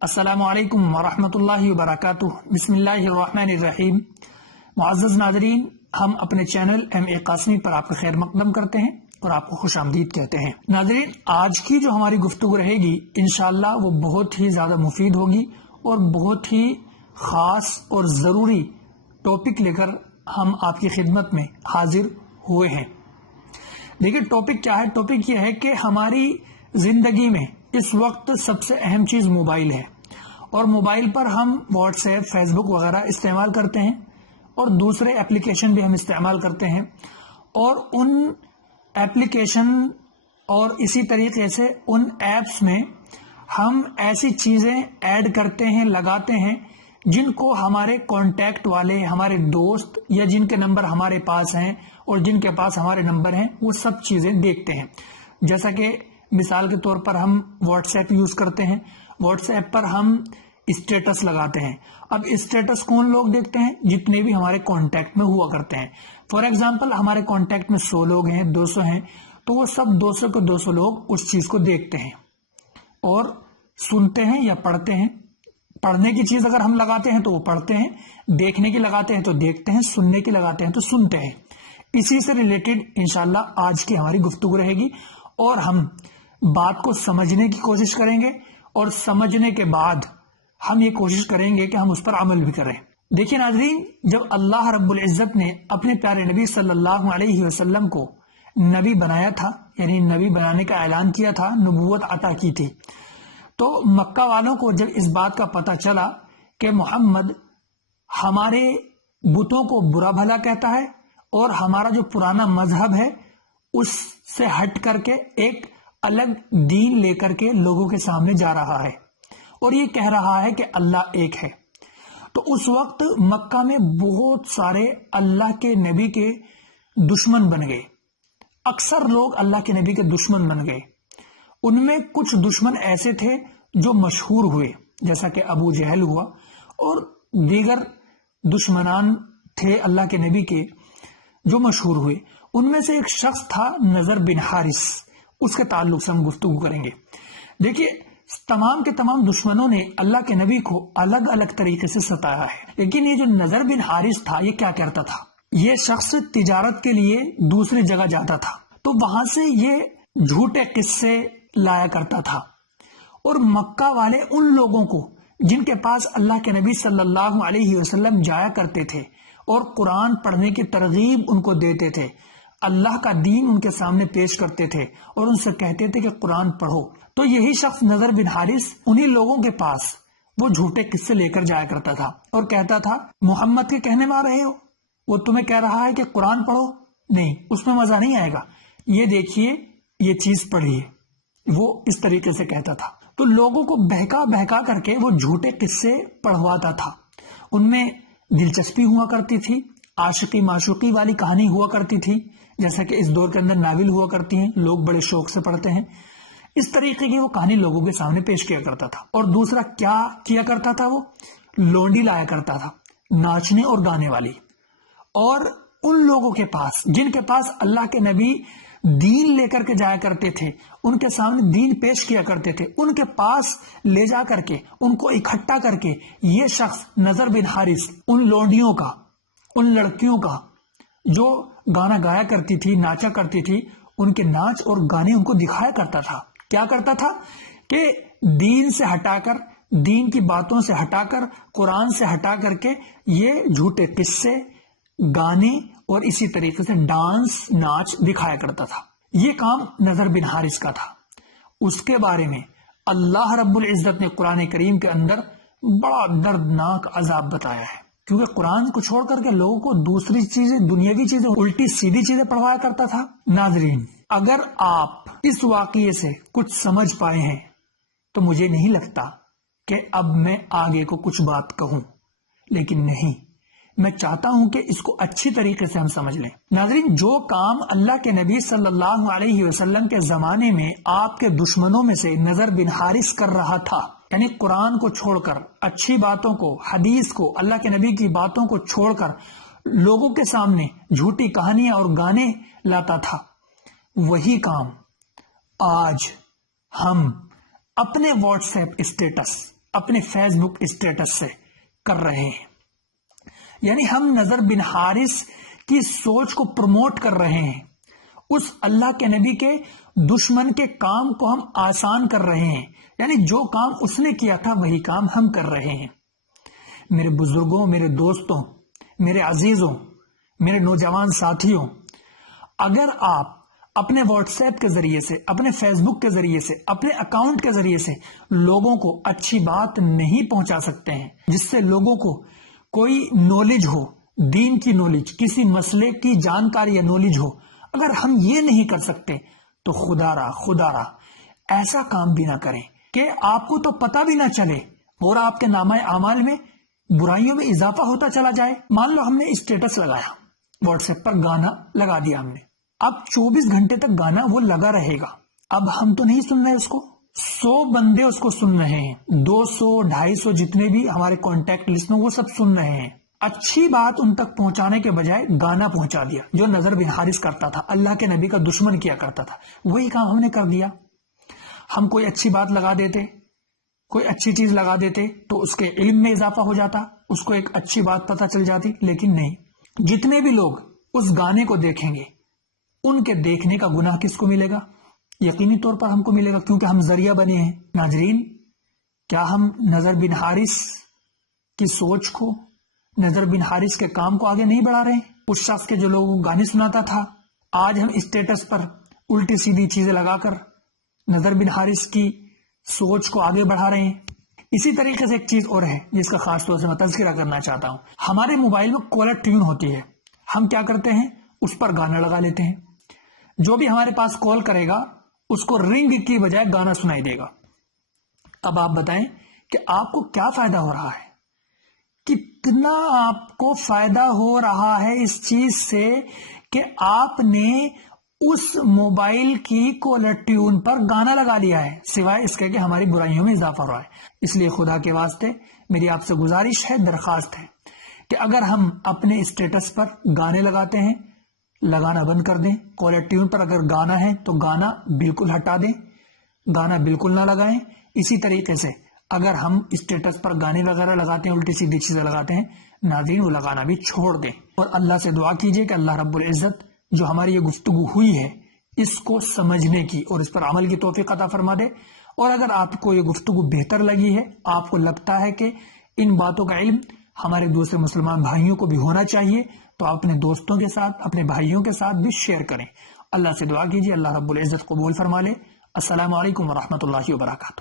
अस्सलामु अलैकुम वरहमतुल्लाहि वबरकातुहू। बिस्मिल्लाहिर्रहमानिर्रहीम। मुअज़्ज़ज़ नाज़रीन, हम अपने चैनल MA क़ासिमी पर आपका खैर मक़दम करते हैं और आपको खुश आमदीद कहते हैं। नाज़रीन, आज की जो हमारी गुफ्तगू रहेगी इंशाअल्लाह वो बहुत ही ज़्यादा मुफीद होगी और बहुत ही ख़ास और ज़रूरी टॉपिक लेकर हम आपकी खिदमत में हाजिर हुए हैं। देखिए टॉपिक क्या है। टॉपिक ये है कि हमारी जिंदगी में इस वक्त सबसे अहम चीज मोबाइल है और मोबाइल पर हम व्हाट्सएप, फेसबुक वगैरह इस्तेमाल करते हैं और दूसरे एप्लीकेशन भी हम इस्तेमाल करते हैं और उन एप्लीकेशन और इसी तरीके से उन एप्स में हम ऐसी चीजें ऐड करते हैं, लगाते हैं जिनको हमारे कांटेक्ट वाले, हमारे दोस्त या जिनके नंबर हमारे पास हैं और जिनके पास हमारे नंबर हैं वो सब चीजें देखते हैं। जैसा कि मिसाल के तौर पर हम व्हाट्सएप यूज करते हैं, व्हाट्सएप पर हम स्टेटस लगाते हैं। अब स्टेटस कौन लोग देखते हैं? जितने भी हमारे कांटेक्ट में हुआ करते हैं। फॉर एग्जांपल हमारे कांटेक्ट में 100 लोग हैं, 200 हैं, तो वो सब 200 के 200 लोग उस चीज को देखते हैं और सुनते हैं या पढ़ते हैं। पढ़ने की चीज अगर हम लगाते हैं तो वो पढ़ते हैं, देखने की लगाते हैं तो देखते हैं, सुनने की लगाते हैं तो सुनते हैं। इसी से रिलेटेड इंशाल्लाह आज की हमारी गुफ्तगू रहेगी और हम बात को समझने की कोशिश करेंगे और समझने के बाद हम ये कोशिश करेंगे कि हम उस पर अमल भी करें। देखिए नाज़रीन, जब अल्लाह रब्बुल इज्जत ने अपने प्यारे नबी सल्लल्लाहु अलैहि वसल्लम को नबी बनाया था, यानी नबी बनाने का ऐलान किया था, नबूवत अता की थी, तो मक्का वालों को जब इस बात का पता चला कि मोहम्मद हमारे बुतों को बुरा भला कहता है और हमारा जो पुराना मजहब है उससे हट करके एक अलग दीन लेकर के लोगों के सामने जा रहा है और ये कह रहा है कि अल्लाह एक है, तो उस वक्त मक्का में बहुत सारे अल्लाह के नबी के दुश्मन बन गए। अक्सर लोग अल्लाह के नबी के दुश्मन बन गए। उनमें कुछ दुश्मन ऐसे थे जो मशहूर हुए, जैसा कि अबू जहल हुआ और दीगर दुश्मनान थे अल्लाह के नबी के जो मशहूर हुए। उनमें से एक शख्स था नजर बिन हारिस, उसके ताल्लुक से हम गुफ्तगू करेंगे। देखिए तमाम के तमाम दुश्मनों ने अल्लाह के नबी को अलग अलग तरीके से सताया है, लेकिन ये जो नजर बिन हारिस था ये क्या करता था? ये शख्स तिजारत के लिए दूसरी जगह जाता था तो वहां से ये झूठे किस्से लाया करता था और मक्का वाले उन लोगों को जिनके पास अल्लाह के नबी सल्लल्लाहु अलैहि वसल्लम जाया करते थे और कुरान पढ़ने की तरगीब उनको देते थे, अल्लाह का दीन उनके सामने पेश करते थे और उनसे कहते थे कि कुरान पढ़ो, तो यही शख्स नजर बिन हारिस उन्हीं लोगों के पास वो झूठे किस्से लेकर जाया करता था और कहता था मोहम्मद के कहने में आ रहे हो, वो तुम्हें कह रहा है कि कुरान पढ़ो, नहीं उसमें मजा नहीं आएगा, ये देखिए ये चीज पढ़िए, वो इस तरीके से कहता था। तो लोगों को बहका बहका करके वो झूठे किस्से पढ़वाता था। उनमें दिलचस्पी हुआ करती थी, आशिकी माशूकी वाली कहानी हुआ करती थी, जैसा कि इस दौर के अंदर नाविल हुआ करती हैं, लोग बड़े शौक से पढ़ते हैं। इस तरीके की वो कहानी लोगों के सामने पेश किया करता था। और दूसरा क्या किया करता था? वो लोंडी लाया करता था, नाचने और गाने वाली, और उन लोगों के पास जिनके पास अल्लाह के नबी दीन लेकर के जाया करते थे, उनके सामने दीन पेश किया करते थे, उनके पास ले जा करके उनको इकट्ठा करके ये शख्स नजर बिन हारिस उन लोंडियों का, उन लड़कियों का जो गाना गाया करती थी, नाचा करती थी, उनके नाच और गाने उनको दिखाया करता था। क्या करता था कि दीन से हटाकर, दीन की बातों से हटाकर, कुरान से हटा करके ये झूठे किस्से, गाने और इसी तरीके से डांस, नाच दिखाया करता था। ये काम नजर बिन हारिस का था। उसके बारे में अल्लाह रब्बुल इज्जत ने कुरान करीम के अंदर बड़ा दर्दनाक अजाब बताया है, क्योंकि कुरान को छोड़ करके लोगों को दूसरी चीजें, दुनियावी चीजें, उल्टी सीधी चीजें पढ़वाया करता था। नाजरीन, अगर आप इस वाकये से कुछ समझ पाए हैं तो मुझे नहीं लगता कि अब मैं आगे को कुछ बात कहूं, लेकिन नहीं, मैं चाहता हूं कि इसको अच्छी तरीके से हम समझ लें। नाजरीन, जो काम अल्लाह के नबी सल्लल्लाहु अलैहि वसल्लम के जमाने में आपके दुश्मनों में से नजर बिन हारिस कर रहा था, यानी कुरान को छोड़कर, अच्छी बातों को, हदीस को, अल्लाह के नबी की बातों को छोड़कर लोगों के सामने झूठी कहानियां और गाने लाता था, वही काम आज हम अपने व्हाट्सएप स्टेटस اپنے فیس بک اسٹیٹس سے کر رہے ہیں. یعنی ہم نذر بن حارث کی سوچ کو پروموٹ کر رہے ہیں. اس اللہ کے نبی کے دشمن کے کام کو ہم آسان کر رہے ہیں. یعنی جو کام اس نے کیا تھا وہی کام ہم کر رہے ہیں. میرے بزرگوں، میرے دوستوں، میرے عزیزوں، میرے نوجوان ساتھیوں، اگر آپ اپنے واٹس ایپ کے ذریعے سے، اپنے فیس بک کے ذریعے سے، اپنے اکاؤنٹ کے ذریعے سے لوگوں کو اچھی بات نہیں پہنچا سکتے ہیں جس سے لوگوں کو کوئی نالج ہو، دین کی نالج، کسی مسئلے کی جانکاری یا نالج ہو، اگر ہم یہ نہیں کر سکتے تو خدا را ایسا کام بھی نہ کریں کہ آپ کو تو پتہ بھی نہ چلے اور آپ کے نامہ اعمال میں برائیوں میں اضافہ ہوتا چلا جائے. مان لو ہم نے اسٹیٹس لگایا، واٹس ایپ پر گانا لگا دیا ہم نے، اب 24 گھنٹے تک گانا وہ لگا رہے گا. اب ہم تو نہیں سن رہے اس کو، 100 بندے اس کو سن رہے ہیں، 200 250 جتنے بھی ہمارے کانٹیکٹ لسٹ میں وہ سب سن رہے ہیں. اچھی بات ان تک پہنچانے کے بجائے گانا پہنچا دیا جو نذر بن حارث کرتا تھا، اللہ کے نبی کا دشمن کیا کرتا تھا، وہی کام ہم نے کر دیا. ہم کوئی اچھی بات لگا دیتے، کوئی اچھی چیز لگا دیتے تو اس کے علم میں اضافہ ہو جاتا، اس کو ایک اچھی بات پتہ چل جاتی. لیکن نہیں، جتنے بھی لوگ اس گانے کو دیکھیں گے ان کے دیکھنے کا گناہ کس کو ملے گا؟ یقینی طور پر ہم کو ملے گا، کیونکہ ہم ذریعہ بنے ہیں. ناظرین، کیا ہم نذر بن حارث کی سوچ کو، نذر بن حارث کے کام کو آگے نہیں بڑھا رہے ہیں؟ اس شخص کے جو لوگوں کو گانے سناتا تھا، آج ہم اسٹیٹس پر الٹی سیدھی چیزیں لگا کر نذر بن حارث کی سوچ کو آگے بڑھا رہے ہیں. اسی طریقے سے ایک چیز اور ہے جس کا خاص طور سے میں تذکرہ کرنا چاہتا ہوں. ہمارے موبائل میں کالر ٹیون ہوتی ہے، ہم کیا کرتے ہیں، اس پر گانا لگا لیتے ہیں. جو بھی ہمارے پاس کال کرے گا اس کو رنگ کی بجائے گانا سنائی دے گا. اب آپ بتائیں کہ آپ کو کیا فائدہ ہو رہا ہے، کتنا آپ کو فائدہ ہو رہا ہے اس چیز سے کہ آپ نے اس موبائل کی کالر ٹیون پر گانا لگا لیا ہے، سوائے اس کے کہ ہماری برائیوں میں اضافہ ہو رہا ہے. اس لیے خدا کے واسطے میری آپ سے گزارش ہے، درخواست ہے کہ اگر ہم اپنے اسٹیٹس پر گانے لگاتے ہیں، لگانا بند کر دیں. کالر ٹیون پر اگر گانا ہے تو گانا بالکل ہٹا دیں، گانا بالکل نہ لگائیں. اسی طریقے سے اگر ہم اسٹیٹس پر گانے وغیرہ لگاتے ہیں، الٹی سیدھی چیزیں لگاتے ہیں، ناظرین وہ لگانا بھی چھوڑ دیں. اور اللہ سے دعا کیجئے کہ اللہ رب العزت جو ہماری یہ گفتگو ہوئی ہے اس کو سمجھنے کی اور اس پر عمل کی توفیق عطا فرما دے. اور اگر آپ کو یہ گفتگو بہتر لگی ہے، آپ کو لگتا ہے کہ ان باتوں کا علم ہمارے دوسرے مسلمان بھائیوں کو بھی ہونا چاہیے تو آپ اپنے دوستوں کے ساتھ، اپنے بھائیوں کے ساتھ بھی شیئر کریں. اللہ سے دعا کیجیے اللہ رب العزت قبول فرما لے. السلام علیکم ورحمۃ اللہ وبرکاتہ.